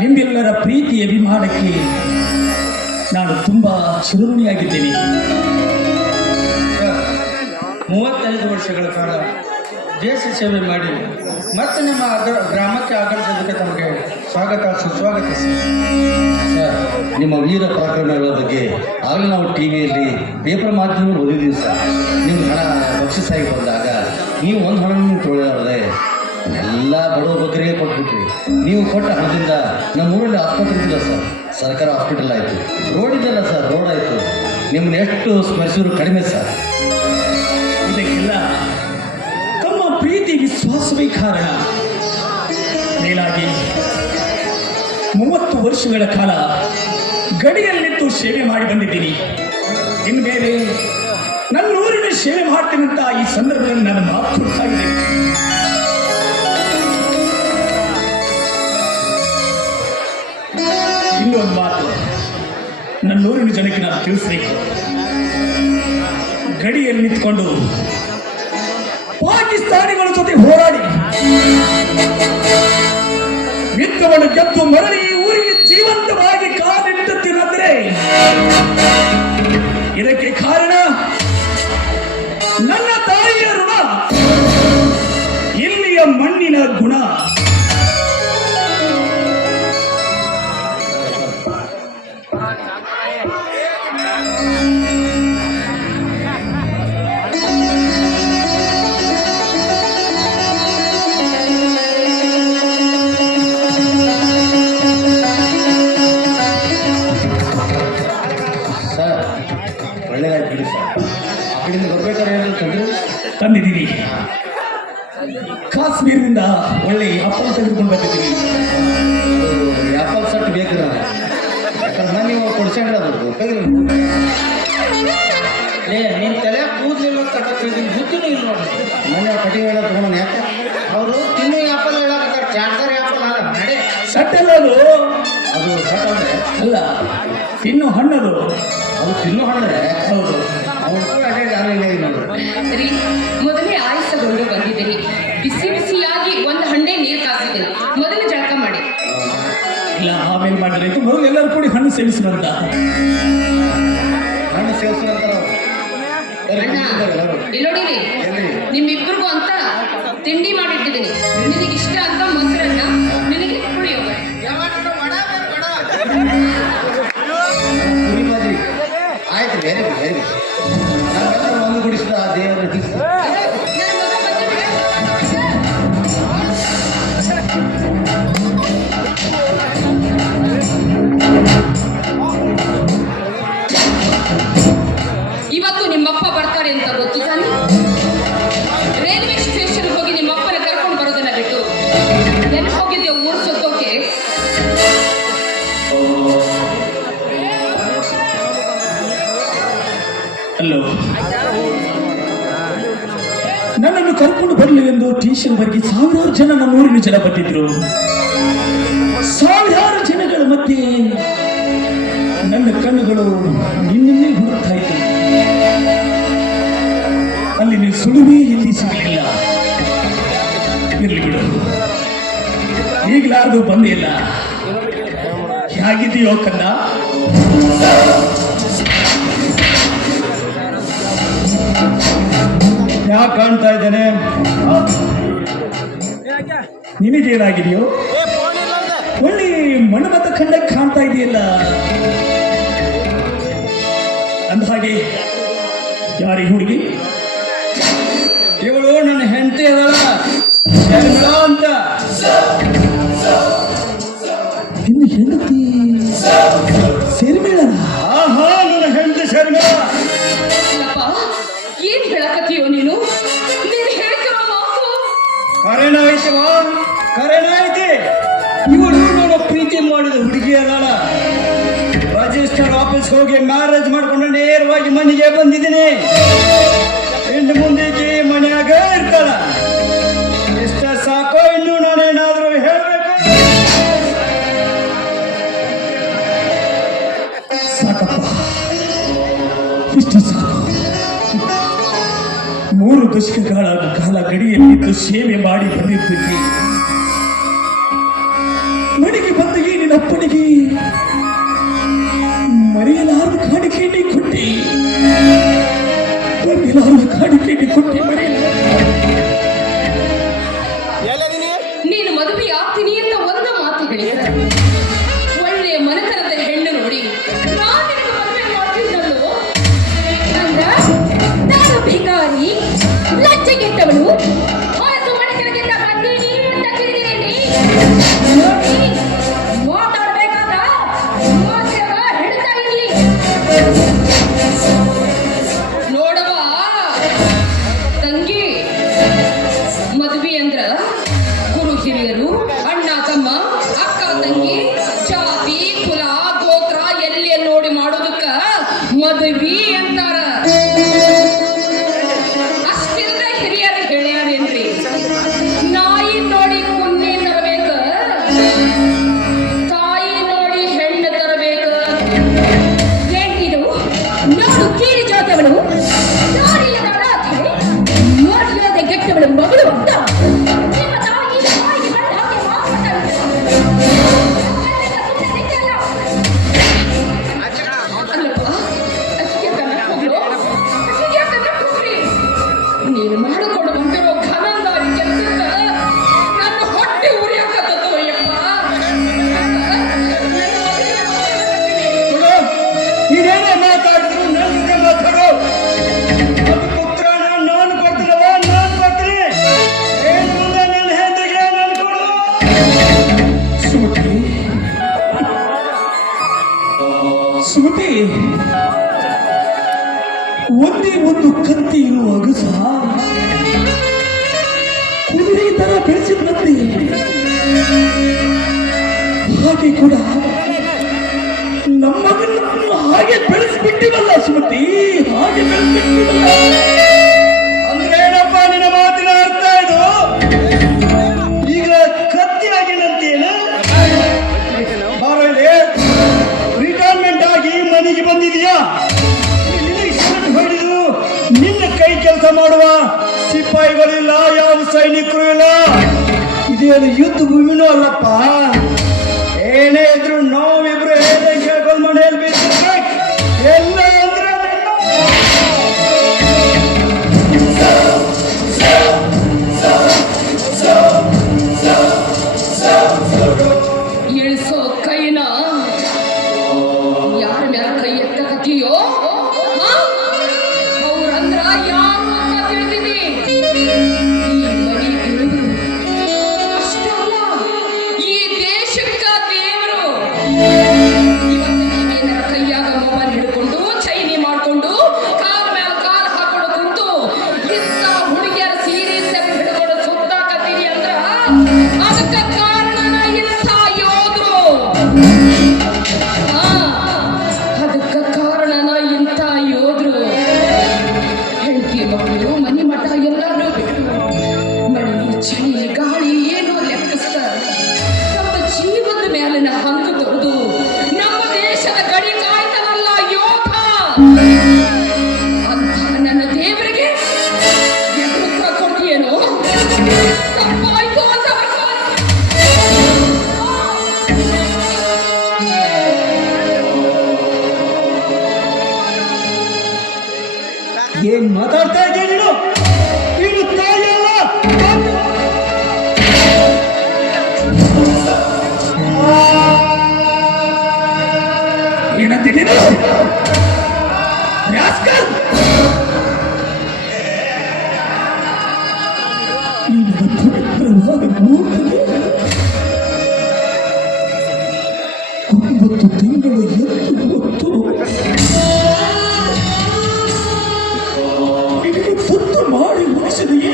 ನಿಮ್ಮೆಲ್ಲರ ಪ್ರೀತಿ ಅಭಿಮಾನಕ್ಕೆ ನಾನು ತುಂಬ ಚಿರಋಣಿಯಾಗಿದ್ದೇನೆ. 35 ವರ್ಷಗಳ ಕಾಲ ದೇಶ ಸೇವೆ ಮಾಡಿ ಮತ್ತೆ ನಿಮ್ಮ ಗ್ರಾಮಕ್ಕೆ ಆಗಮಿಸೋದಕ್ಕೆ ತಮಗೆ ಸ್ವಾಗತ ಸುಸ್ವಾಗತ. ಸರ್, ನಿಮ್ಮ ವೀರ ಪರಾಕ್ರಮಗಳ ಬಗ್ಗೆ ಆಗಲೇ ನಾವು ಟಿವಿಯಲ್ಲಿ ಪೇಪರ್ ಮಾಧ್ಯಮ ಓದಿದ್ದೀವಿ ಸರ್. ನಿಮ್ಮ ಹಣ ಬಕ್ಷಿಸಾಗಿ ಬಂದಾಗ ನೀವು ಒಂದು ಹಣವನ್ನು ತೊಳೆದಾರದೆ ಎಲ್ಲ ಬಡವ ಬಗ್ಗರಿಗೆ ಕೊಟ್ಬಿಟ್ರಿ. ನೀವು ಕೊಟ್ಟ ಹಣದಿಂದ ನಮ್ಮೂರಲ್ಲಿ ಆಸ್ಪತ್ರೆ ಇದ್ದಿಲ್ಲ ಸರ್, ಸರ್ಕಾರ ಹಾಸ್ಪಿಟಲ್ ಆಯಿತು. ರೋಡ್ ಇದೆಯಲ್ಲ ಸರ್, ರೋಡ್ ಆಯಿತು. ನಿಮ್ಮನ್ನ ಎಷ್ಟು ಸ್ಮರಿಸಿದ್ರು ಕಡಿಮೆ ಸರ್. ಇದಕ್ಕೆಲ್ಲ ತಮ್ಮ ಪ್ರೀತಿ ವಿಶ್ವಾಸವೇ ಕಾರಣ. ಮೇಲಾಗಿ 30 ವರ್ಷಗಳ ಕಾಲ ಗಡಿಯಲ್ಲಿಟ್ಟು ಸೇವೆ ಮಾಡಿ ಬಂದಿದ್ದೀನಿ. ಇನ್ಮೇಲೆ ನನ್ನ ಊರಿನ ಸೇವೆ ಮಾಡ್ತೇನಂತ ಈ ಸಂದರ್ಭದಲ್ಲಿ ನಾನು ಮಾತು ಕೊಡ್ತಾ ಇದ್ದೇನೆ. ಇನ್ನೊಂದು ಮಾತು ನನ್ನ ಊರಿನ ಜನಕ್ಕೆ ನಾನು ತಿಳಿಸ್ಬೇಕು. ಗಡಿಯಲ್ಲಿ ನಿಂತ್ಕೊಂಡು ಪಾಕಿಸ್ತಾನಿಗಳ ಜೊತೆ ಹೋರಾಡಿ ಯುದ್ಧವನ್ನು ಗೆದ್ದು ಮರಳಿ ಊರಿಗೆ ಜೀವಂತವಾಗಿ ಕಾಲಿಟ್ಟುತ್ತಿರಂದ್ರೆ ಇದಕ್ಕೆ ಕಾರಣ ನನ್ನ ತಾಯಿಯ ಋಣ, ಇಲ್ಲಿಯ ಮಣ್ಣಿನ ಗುಣ. ಒಳ್ಳೆಯದಾಗಿ ಬಿಡಿ ಸರ್. ಆ ಕಡೆಯಿಂದ ಬರ್ಬೇಕಾದ್ರೆ ಏನಾದ್ರು ತಂದ್ರೆ ತಂದಿದ್ದೀವಿ. ಕಾಶ್ಮೀರದಿಂದ ಒಳ್ಳೆ ಅಪ್ಪಲ್ ತೆಗೆದುಕೊಂಡು ಬಂದಿದ್ದೀವಿ. ಆ್ಯಪಲ್ ಸಟ್ ಬೇಕು ನಾನು, ಯಾಕಂದ್ರೆ ಮನೆ ನೀವು ಕೊಡ್ಸಂಡ್ರೆ ಅದು ನಿನ್ನ ತಲೆ ಕೂದಲಿಲ್ಲ ತಗೊಂಡಿದ್ದೀನಿ, ಬುದ್ಧಿನೂ ಇಲ್ಲ ನೋಡಿ. ಮನೆ ಕಟಿಂಗ್ ಎಲ್ಲ ತೊಗೊಂಡು ಯಾಕೆ ಅವರು ತಿನ್ನು ಆ್ಯಪಲ್ ಹೇಳಕತ್ತಾರೆ, ಚಾರ್ಜರ್ ಆ್ಯಪಲ್ ಅಲ್ಲ ನಡೆ. ಸಟ್ಟೆಲ್ಲ ಅದು ಸಟ್ ಅಂದರೆ ಅಲ್ಲ, ಇನ್ನು ಹಣ್ಣದು. ಅದು ತಿನ್ನೋ ಹಣ್ಣೆ. ಹೌದು, ಅವ್ರು ಕೂಡ ಅದೇ ದಾರಿಯಲ್ಲಿ ನೋಡಿ. ರೀ, ಮೊದಲೇ ಆಯಾಸಗೊಂಡು ಬಂದಿದ್ದೀನಿ. ಬಿಸಿ ಬಿಸಿಯಾಗಿ ಒಂದು ಹಂಡೆ ನೀರು ಕಾಸಿದ್ದೀನಿ. ಮೊದಲು ಜಳಕ ಮಾಡಿ. ಇಲ್ಲ, ಆಮೇಲೆ ಮಾಡಿದ್ರೆ ಇದು ಮೊದಲು ಎಲ್ಲರೂ ಕೂಡಿ ಹಣ್ಣು ಸೇವಿಸುವಂತ. ಹಣ್ಣು ಸೇವಿಸುವಂತ ಅಣ್ಣ, ಇಲ್ಲೋಡಿರಿ, ನಿಮ್ಮಿಬ್ಬರಿಗೂ ಅಂತ ತಿಂಡಿ ಮಾಡಿಟ್ಟಿದ್ದೀನಿ. ನಿನಗೆ ಇಷ್ಟ ಅಂತ ಮೊಸರನ್ನ, ನಿನಗೆ ಪುಳಿಯೋಗರೆ. ಆಯ್ತು, ವೆರಿ ಗುಡ್ ವೆರಿ ಗುಡ್. ನಾವೆಲ್ಲ ಒಂದು ಗುಡಿಸಿದ ಆ ದೇವರ ನನ್ನ ಮಗ ಬಂದಿದ್ರೆ ಇವತ್ತು ನಿಮ್ಮಪ್ಪ ಬರ್ತಾರೆ ಅಂತ ಗೊತ್ತು ತಾನೆ? ರೈಲ್ವೆ ಸ್ಟೇಷನ್ ಹೋಗಿ ನಿಮ್ಮಪ್ಪನ ಕರ್ಕೊಂಡು ಬರೋದನ್ನ ಬಿಟ್ಟು ಎಲ್ಲಿ ಹೋಗಿದ್ದೆ ಊರು ಸುತ್ತೋಕೆ? ಅಲ್ಲೋ, ನನ್ನನ್ನು ಕರ್ಕೊಂಡು ಬರಲಿ ಎಂದು ಸ್ಟೇಷನ್ ಬಗ್ಗೆ ಸಾವಿರಾರು ಜನ ನಮ್ಮ ಊರಿನ ಜನ ಬಂದಿದ್ರು. ಸಾವಿರಾರು ಜನಗಳ ಮಧ್ಯೆ ನನ್ನ ಕಣ್ಣುಗಳು ನಿನ್ನನ್ನೇ ಹುಡುಕ್ತಾ ಇತ್ತು. ಅಲ್ಲಿ ನೀವು ಸುಳಿವೇ ಎಲ್ಲಿ ಸಿಗಲಿಲ್ಲ. ಇರ್ಲಿ ಬಿಡು, ಈಗಲಾದ್ರು ಬಂದೇ ಇಲ್ಲ. ಹೇಗಿದೆಯೋ ಕನ್ನ? ಯಾಕೆ ಕಾಣ್ತಾ ಇದ್ದೇನೆ? ನಿನಗೇನಾಗಿದೆಯೋ? ಒಳ್ಳೆ ಮಣಮತ ಖಂಡಕ್ಕೆ ಕಾಣ್ತಾ ಇದೆಯಲ್ಲ. ಅಂದ ಹಾಗೆ ಯಾರಿ ಹುಡುಗಿ? ಇವಳು ನನ್ನ ಹೆಂಡತಿ ಅದಲ್ಲ, ಶರ್ಮಿಳಾ ಅಂತ. ನಿನ್ನ ಹೆಂಡತಿ ಶರ್ಮಿಳಾ? ಆಹಾ, ನನ್ನ ಹೆಂಡತಿ ಶರ್ಮಿಳಾ. ಅಪ್ಪ, ಏನ್ ಹೇಳಕತ್ತೀಯೋ ನೀನು? ನೀನು ಹೇಳ್ತಿರೋ ಮಾತು ಕರೆನ ಐತವಾ, ಕರೆನ ಐತಿ. ಇವಳು ನನ್ನ ಪ್ರೀತಿ ಮಾಡಿದ ಹುಡುಗಿ ಅದಲ್ಲ. ರಿಜಿಸ್ಟರ್ ಆಫೀಸ್ ಹೋಗಿ ಮ್ಯಾರೇಜ್ ಮಾಡ್ಕೊಂಡು ನೇರವಾಗಿ ಮನೆಗೆ ಬಂದಿದ್ದೀನಿ. ಇನ್ನು ಮುಂದಕ್ಕೆ ಮನೆಯಾಗ ಇರ್ತಾಳ. ಇಷ್ಟ ಸಾಕೋ? ಇನ್ನು ನಾನೇನಾದ್ರೂ ಹೇಳ್ಬೇಕು? ಸಾಕಪ್ಪ, ಇಷ್ಟು ಸಾಕು. 3 ದಶಕಗಳ ಕಾಲ ಗಡಿಯಲ್ಲಿದ್ದು ಸೇವೆ ಮಾಡಿ ಬಂದಿದ್ದಕ್ಕೆ ಮನೆಗೆ ಬಂದ ಈ ನಿನ್ನ ಅಪ್ಪನಿಗೆ ಮರೆಯಲಾರದ ಕಾಣಿಕೆ ನೀ ಕೊಟ್ಟಿ, ಮರೆಯಲಾರದ ಕಾಣಿಕೆ ನೀ ಕೊಟ್ಟಿ, ನೀನು ಮದುವೆ ಆಗ್ತೀನಿ ಅಂತ ಒಂದು ಮಾತು ಹೇಳಿದ್ರೆ ಒಳ್ಳೆಯ ಮನೆತನದ ಹೆಣ್ಣು ನೋಡಿ ನಾನು ನಿನಗೆ ಮದುವೆ ಮಾಡ್ತಿದ್ದಲ್ಲೋ ಅಂದ್ರ ನಾನು ಭಿಕಾರಿ ಲಜ್ಜೆಗೆಟ್ಟವಳು ಹೊರಸು ಮಡಕೆರಗಿಂದ ಬಂದೀನಿ ಅಂತ ತಿಳಿದಿರೇನಿ ನೋಡಿ ಮಾತಾಡ್ಬೇಕಾದ ಮಾತಿನಾಗ ಹಿಡ್ತಾ ಇರ್ಲಿ ನೋಡವ ತಂಗಿ ಮದುವೆ ಅಂದ್ರ ಗುರು ಹಿರಿಯರು ಅಣ್ಣ ತಮ್ಮ ಅಕ್ಕ ತಂಗಿ ಜಾತಿ ಕುಲ ಗೋತ್ರ ಎಲ್ಲಿ ನೋಡಿ ಮಾಡೋದಕ್ಕ ಮದುವೆ ಅಂತಾರ ಅಷ್ಟಿಂದ ಹಿರಿಯರು ಹೇಳ್ಯಾರೇನ್ರಿ ನಾಯಿ ನೋಡಿ ಕುನ್ನಿ ತರಬೇಕ ತಾಯಿ ನೋಡಿ ಹೆಣ್ಣು ತರಬೇಕ ಏನಿದು ನಾನು ಕೀಳಿ ಜಾತವಳು ನಾರಿಲ್ಲದ ಅನಾಥೆ ಮರ್ಯಾದೆ ಗೆಟ್ಟವಳು ಮಗಳು ಅಂತ ನಿಮ್ಮ ತಾಯಿ ಬಾಯಿಗೆ ಬಂದ ಹಾಗೆ ಮಾತಾಡ್ತಾರೆ. ಅಲ್ಲಪ್ಪ, ಅಕ್ಕಿಗೆ ಕನ್ನಡ ಹೋಗ್ಲು, ಅಕ್ಕಿಗೆ ಕನ್ನಡ ಹೋಗ್ರಿ. ನೀನು ಮಾಡಿಕೊಂಡು ಬಂದಿರೋ ಘನಂದಾರಿ ಕೆಲಸಕ್ಕ ನನ್ನ ಹೊಟ್ಟೆ ಉರಿಯಾಕತ್ತೋ ಅಯ್ಯಪ್ಪ. ಇದೇನೇ ಮಾತಾಡಿದ್ರು ನನ್ನ ಜೊತೆ ಮಾತಾಡು. ಅದು ಪುತ್ರ ನಾನು ಕೊಡ್ತೀನವ, ನಾನು ಕೊಡ್ತೀನಿ. ಏನು ಮುಂದೆ ನನ್ನ ಹೆಂಡತಿಗೆ ನಾನು ಕೊಡು. ಸುಮತಿ, ಸುಮತಿ, ಒಂದೇ ಒಂದು ಕತ್ತಿ ಇರುವಾಗ ಸಹ ಕುದುರೆ ತರ ಬೆಳೆಸಿದಂತೆ ಹಾಗೆ ಕೂಡ ನಮ್ಮ ಮಗನನ್ನು ಹಾಗೆ ಬೆಳೆಸ್ಬಿಟ್ಟಿವಲ್ಲ ಸುಮತಿ, ಹಾಗೆ ಬೆಳೆಸ್ಬಿಟ್ಟಿವಲ್ಲ. ಅಂದ್ರೆ ಏನಪ್ಪ ನಿನ್ನ ಮಾತಿನ ಅರ್ಥ ಇದು? ಈಗ ಕತ್ತಿ ಆಗಿನಂತೇನು? ರಿಟೈರ್ಮೆಂಟ್ ಆಗಿ ಮನೆಗೆ ಬಂದಿದೀಯಾ? ನಿನಗೆ ಶರ್ಟ್ ಹೊಡೆದು ನಿನ್ನ ಕೈ ಕೆಲಸ ಮಾಡುವ ಸಿಪಾಯಿಗಳಿಲ್ಲ, ಯಾವ ಸೈನಿಕರು ಇಲ್ಲ. ಇದೇನು ಯುದ್ಧ ಭೂಮಿನೂ ಅಲ್ಲಪ್ಪ. ಏನೇ ಇದ್ರು ನಾವಿಬ್ರು ಹೇಗೆ ಕೇಳ್ಕೊಂಡು ಮನೆಯಲ್ಲಿ ಬಿಟ್ಟಿರ್ಬೇಕು. ಎಲ್ಲ ಅಂದ್ರೆ ಇಳಿಸೋ ಕೈನ ಯಾರ ಮ್ಯಾಲ ಕೈ ಎತ್ತಕತ್ತೀಯೋ ಅವ್ರಂದ್ರ ಯಾರು ಅಂತ ತಿಳಿದೀನಿ. ಈ ಮನಿ ದೇವರು ಅಷ್ಟಲ್ಲ, ಈ ದೇಶಕ್ಕ ದೇವರು. ಇವತ್ತು ನೀವೇನಾರ ಕೈಯಾಗ ಮೊಬೈಲ್ ಹಿಡ್ಕೊಂಡು ಚೈನಿ ಮಾಡ್ಕೊಂಡು ಕಾಲ ಮ್ಯಾಲ ಕಾಲ ಹಾಕೊಂಡು ಕುಂತು ಇಂಥ ಹುಡುಗಿಯರ ಸೀರೆ ಸೆಟ್ ಹಿಡ್ಕೊಂಡು ಸುತ್ತಾಕತ್ತೀರಿ ಅಂದ್ರ ಅದಕ್ಕ ಕಾರಣನ ಇಂಥ ಯೋಧರು. ಅದಕ್ಕ ಕಾರಣನ ಇಂಥ ಯೋಧರು. ಹೆಂಡತಿ ಮಕ್ಕಳು ಮನೆ ಮಠ ಎಲ್ಲಾರು ಬಿಟ್ಟು ಮಳೆ ಚಳಿ ಗಾಳಿ ಏನೋ ಲೆಕ್ಕಿಸ್ತಾರ ತಮ್ಮ ಜೀವದ ಮೇಲಿನ ಹಂಗು ತೊರೆದು ನಮ್ಮ ದೇಶದ ಗಡಿ ಕಾಯ್ತಾನಲ್ಲ ಯೋಧ. ಅಂತ ನನ್ನ ದೇವರಿಗೆ ಎದುರು ಕೊಡ್ತೀಯೇನೋ? ತಪ್ಪಾಯ್ತು ಅಂತ ಏನ್ ಮಾತಾಡ್ತಾ ಇದ್ದೀಯ ನೀನು? ನೀನು ತಾಯಿ ಅಲ್ಲ. ಏನಂತ ನೀನು? ರಾಸ್ಕಲ್! ನಿನ್ನ ಪವಿತ್ರವಾದ ಮೂರ್ತಿಗೆ 9 ತಿಂಗಳು ಎತ್ತು ಹೊತ್ತು ನಿನಗೆ ತುತ್ತು ಮಾಡಿ ಮುಗಿಸಿದ ಈ